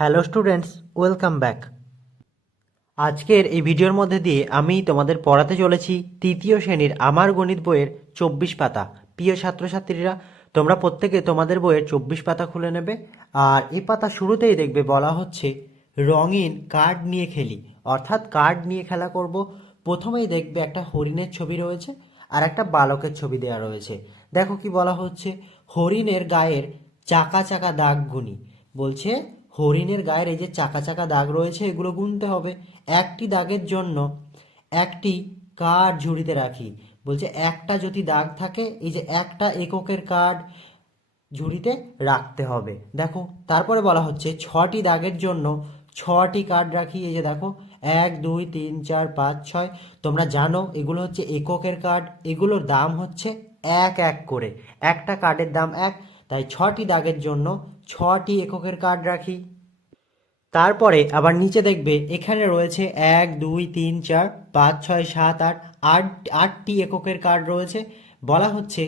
Hello students, welcome back. আজকের এই ভিডিওর মধ্যে দিয়ে আমি তোমাদের পড়াতে চলেছি তৃতীয় শ্রেণির আমার গণিত বইয়ের চব্বিশ পাতা। প্রিয় ছাত্রছাত্রীরা, তোমরা প্রত্যেকে তোমাদের বইয়ের চব্বিশ পাতা খুলে নেবে। আর এই পাতা শুরুতেই দেখবে বলা হচ্ছে, রঙিন কার্ড নিয়ে খেলি। অর্থাৎ কার্ড নিয়ে খেলা করব। প্রথমেই দেখবে একটা হরিণের ছবি রয়েছে আর একটা বালকের ছবি দেওয়া রয়েছে। দেখো কি বলা হচ্ছে, হরিণের গায়ের চাকা চাকা দাগ গুনি বলছে হরিণের গায়ের এই যে চাকা চাকা দাগ রয়েছে, এগুলো গুনতে হবে। একটি দাগের জন্য একটি কার্ড ঝুড়িতে রাখি। বলছে, একটা যদি দাগ থাকে, এই যে একটা এককের কার্ড ঝুড়িতে রাখতে হবে। দেখো, তারপরে বলা হচ্ছে, ছটি দাগের জন্য ছটি কার্ড রাখি। এই যে দেখো, এক, দুই, তিন, চার, পাঁচ, ছয়। তোমরা জানো, এগুলো হচ্ছে এককের কার্ড। এগুলোর দাম হচ্ছে এক এক করে। একটা কার্ডের দাম এক তাই ছটি দাগের জন্য ছটি এককের কার্ড রাখি। তারপরে আবার নিচে দেখবে এখানে রয়েছে এক, দুই, তিন, চার, পাঁচ, ছয়, সাত, আট আট, আটটি এককের কার্ড রয়েছে। বলা হচ্ছে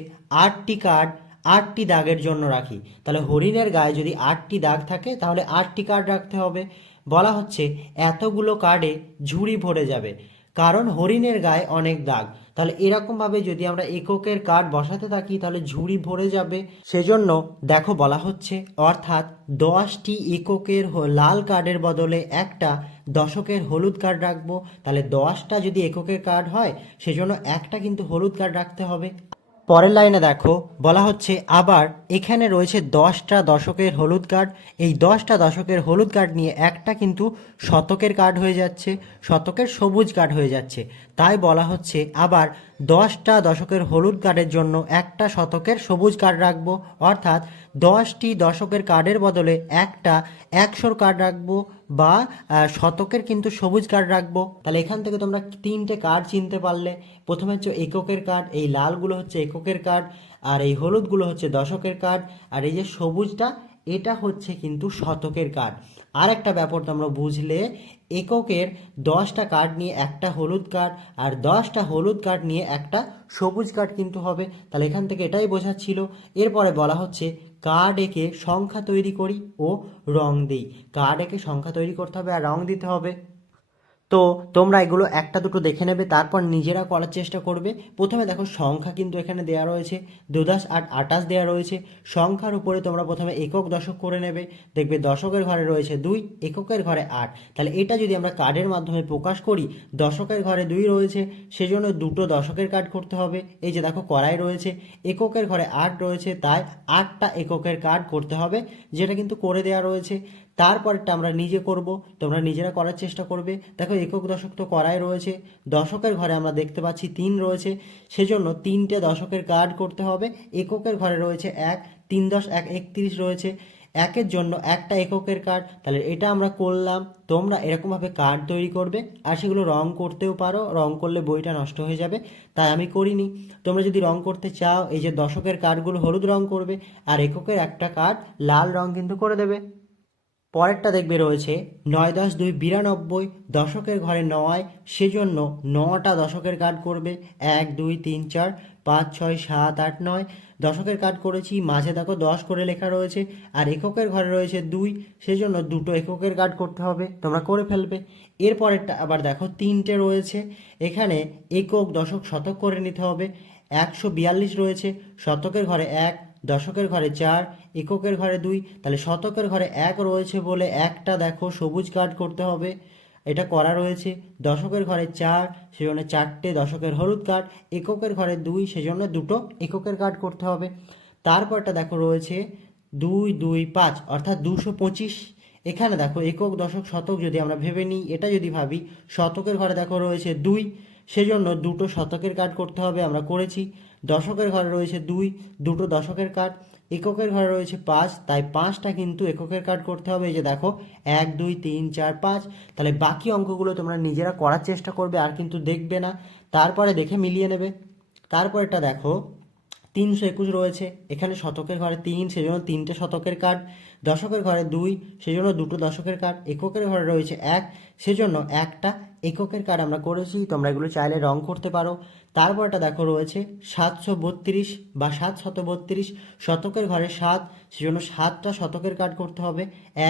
আটটি কার্ড আটটি দাগের জন্য রাখি। তাহলে হরিণের গায়ে যদি আটটি দাগ থাকে, তাহলে আটটি কার্ড রাখতে হবে। বলা হচ্ছে এতগুলো কার্ডে ঝুড়ি ভরে যাবে। কারণ হরিণের গায়ে অনেক দাগ। তাহলে এরকমভাবে যদি আমরা এককের কার্ড বসাতে থাকি, তাহলে ঝুড়ি ভরে যাবে। সেজন্য দেখো বলা হচ্ছে, অর্থাৎ দশটি এককের লাল কার্ডের বদলে একটা দশকের হলুদ কার্ড রাখব। তাহলে দশটা যদি এককের কার্ড হয়, সেজন্য একটা কিন্তু হলুদ কার্ড রাখতে হবে। পরের লাইনে দেখো, বলা হচ্ছে আবার এখানে রয়েছে দশটা দশকের হলুদ কার্ড। এই দশটা দশকের হলুদ কার্ড নিয়ে একটা কিন্তু শতকের কার্ড হয়ে যাচ্ছে, শতকের সবুজ কার্ড হয়ে যাচ্ছে। তাই বলা হচ্ছে আবার দশটা দশকের হলুদ কার্ডের জন্য একটা শতকের সবুজ কার্ড রাখব। অর্থাৎ দশটি দশকের কার্ডের বদলে একটা, একশোর কার্ড রাখব বা শতকের কিন্তু সবুজ কার্ড রাখব। তাহলে এখান থেকে তোমরা তিনটে কার্ড চিনতে পারলে। প্রথমে হচ্ছে এককের কার্ড, এই লালগুলো হচ্ছে এককের কার্ড, আর এই হলুদগুলো হচ্ছে দশকের কার্ড, আর এই যে সবুজটা, এটা হচ্ছে কিন্তু শতকের কার্ড। আর একটা ব্যাপার তোমরা বুঝলে এককের দশটা কার্ড নিয়ে একটা হলুদ কার্ড আর দশটা হলুদ কার্ড নিয়ে একটা সবুজ কার্ড কিন্তু হবে। তাহলে এখান থেকে এটাই বোঝাচ্ছিল। এরপরে বলা হচ্ছে কার্ড এঁকে সংখ্যা তৈরি করি ও রং দিই। কার্ড একে সংখ্যা তৈরি করতে হবে আর রং দিতে হবে। তো তোমরা এগুলো একটা দুটো দেখে নেবে, তারপর নিজেরা করার চেষ্টা করবে। প্রথমে দেখো সংখ্যা কিন্তু এখানে দেওয়া রয়েছে দুদাস আট আটাশ দেওয়া রয়েছে। সংখ্যার উপরে তোমরা প্রথমে একক দশক করে নেবে, দেখবে দশকের ঘরে রয়েছে দুই, এককের ঘরে আট। তাহলে এটা যদি আমরা কার্ডের মাধ্যমে প্রকাশ করি, দশকের ঘরে দুই রয়েছে, সেজন্য দুটো দশকের কার্ড করতে হবে। এই যে দেখো কড়াই রয়েছে, এককের ঘরে আট রয়েছে, তাই আটটা এককের কার্ড করতে হবে, যেটা কিন্তু করে দেওয়া রয়েছে। তারপরটা আমরা নিজে করব, তোমরা নিজেরা করার চেষ্টা করবে। দেখো, একক দশক তো করাই রয়েছে। দশকের ঘরে আমরা দেখতে পাচ্ছি তিন রয়েছে। সেজন্য তিনটে দশকের কার্ড করতে হবে। এককের ঘরে রয়েছে এক, তিন দশ এক একত্রিশ রয়েছে। একের জন্য একটা এককের কার্ড তাহলে এটা আমরা করলাম। তোমরা এরকমভাবে কার্ড তৈরি করবে। আর সেগুলো রং করতেও পারো। রং করলে বইটা নষ্ট হয়ে যাবে। তাই আমি করিনি। তোমরা যদি রং করতে চাও, এই যে দশকের কার্ডগুলো হলুদ রং করবে, আর এককের একটা কার্ড লাল রং কিন্তু করে দেবে। পরেরটা দেখবে রয়েছে নয় দশ দুই বিরানব্বই দশকের ঘরে নয়, সেজন্য নটা দশকের কার্ড করবে। এক, দুই, তিন, চার, পাঁচ, ছয়, সাত, আট, নয় দশকের কার্ড করেছি। মাঝে দেখো দশ করে লেখা রয়েছে আর এককের ঘরে রয়েছে দুই, সেজন্য দুটো এককের কার্ড করতে হবে। তোমরা করে ফেলবে। এরপরেরটা আবার দেখো তিনটে রয়েছে। এখানে একক দশক শতক করে নিতে হবে। একশো বিয়াল্লিশ রয়েছে। শতকের ঘরে এক দশকের ঘরে চার, এককের ঘরে দুই, তাহলে শতকের ঘরে এক রয়েছে বলে একটা দেখো, সবুজ কার্ড করতে হবে। এটা করা রয়েছে। দশকের ঘরে চার, সেজন্য চারটে দশকের হলুদ কার্ড এককের ঘরে দুই, সেজন্য দুটো এককের কার্ড করতে হবে। তারপরটা দেখো রয়েছে দুই দুই, পাঁচ, অর্থাৎ দুশো পঁচিশ। এখানে দেখো একক, দশক, শতক যদি আমরা ভেবে নিই, এটা যদি ভাবি, শতকের ঘরে দেখো রয়েছে দুই সেজন্য দুটো শতকের কার্ড করতে হবে, আমরা করেছি। দশকের ঘরে রয়েছে দুই, দুটো দশকের কার্ড এককের ঘরে রয়েছে পাঁচ, তাই পাঁচটা কিন্তু এককের কার্ড করতে হবে। এই যে দেখো, এক, দুই, তিন, চার, পাঁচ। তাহলে বাকি অঙ্কগুলো তোমরা নিজেরা করার চেষ্টা করবে, আর কিন্তু দেখবে না। তারপরে দেখে মিলিয়ে নেবে। তারপরেটা দেখো, তিনশো একুশ রয়েছে। এখানে শতকের ঘরে তিন, সেজন্য তিনটে শতকের কার্ড দশকের ঘরে দুই, সেজন্য দুটো দশকের কার্ড এককের ঘরে রয়েছে এক, সেজন্য একটা এককের কার্ড আমরা করেছি। তোমরা এগুলো চাইলে রং করতে পারো। তারপরটা দেখো রয়েছে সাতশো বত্রিশ বা সাত শত বত্রিশ শতকের ঘরে সাত, সেজন্য সাতটা শতকের কার্ড করতে হবে।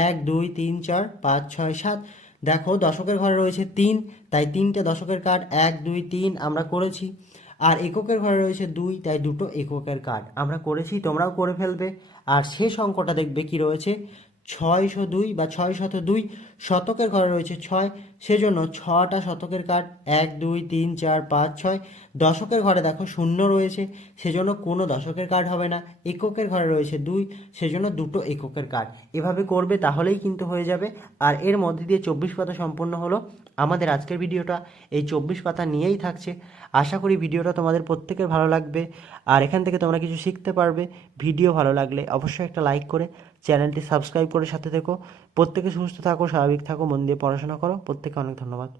এক, দুই, তিন, চার, পাঁচ, ছয়, সাত। দেখো দশকের ঘরে রয়েছে তিন, তাই তিনটে দশকের কার্ড এক, দুই, তিন আমরা করেছি। আর এককের ঘরে রয়েছে দুই, তাই দুটো এককের কার্ড আমরা করেছি। তোমরাও করে ফেলবে। আর শেষ অঙ্কটা দেখবে কি রয়েছে? ছয়শো দুই বা ছয় শত দুই শতকের ঘরে রয়েছে ছয়, সেজন্য ছটা শতকের কার্ড এক, দুই, তিন, চার, পাঁচ, ছয় দশকের ঘরে দেখো শূন্য রয়েছে, সেজন্য কোনো দশকের কার্ড হবে না। এককের ঘরে রয়েছে দুই, সেজন্য দুটো এককের কার্ড এভাবে করবে তাহলেই কিন্তু হয়ে যাবে। আর এর মধ্যে দিয়ে চব্বিশ পাতা সম্পূর্ণ হলো আমাদের আজকের ভিডিওটা। এই চব্বিশ পাতা নিয়েই থাকছে। আশা করি ভিডিওটা তোমাদের প্রত্যেকের ভালো লাগবে। আর এখান থেকে তোমরা কিছু শিখতে পারবে। ভিডিও ভালো লাগলে অবশ্যই একটা লাইক করে চ্যানেলটি সাবস্ক্রাইব করে সাথে থেকো। প্রত্যেকে সুস্থ থাকো, স্বাভাবিক থাকো, মন দিয়ে পড়াশোনা করো। প্রত্যেকে অনেক ধন্যবাদ।